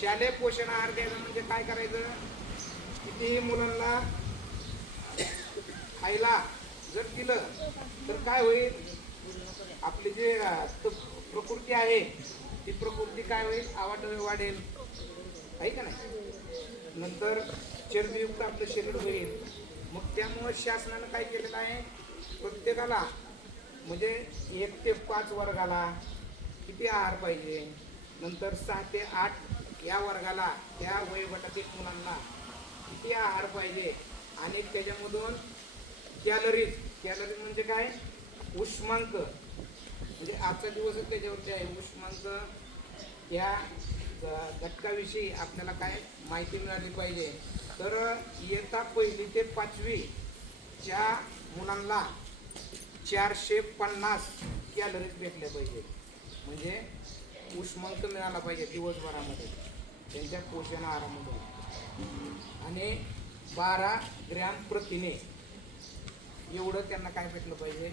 शालेय पोषण आहार द्यायचा म्हणजे काय करायचं? कितीही मुलांना खायला जर दिलं तर काय होईल? आपली जे प्रकृती आहे ती प्रकृती काय होईल? आवाट वाढेल. आहे का नाही? नंतर चरबीयुक्त आपलं शरीर होईल. मग त्यामुळं शासनानं काय केलेलं आहे? प्रत्येकाला म्हणजे एक ते पाच वर्गाला किती आहार पाहिजे? नंतर सहा ते आठ या वर्गाला त्या वयोगटातील मुलांना किती आहार पाहिजे आणि त्याच्यामधून कॅलरीज कॅलरीज म्हणजे काय? उष्मांक. म्हणजे आजचा दिवसच त्याच्यावरती आहे. उष्मांक या घटकाविषयी आपल्याला काय माहिती मिळाली पाहिजे? तर इयत्ता पहिली ते पाचवी च्या मुलांना चारशे पन्नास कॅलरीज भेटल्या पाहिजे म्हणजे उष्मांक मिळाला पाहिजे दिवसभरामध्ये. त्यांच्या पोषण आहारामधून आणि बारा ग्रॅम प्रथिने. एवढं त्यांना काय भेटलं पाहिजे?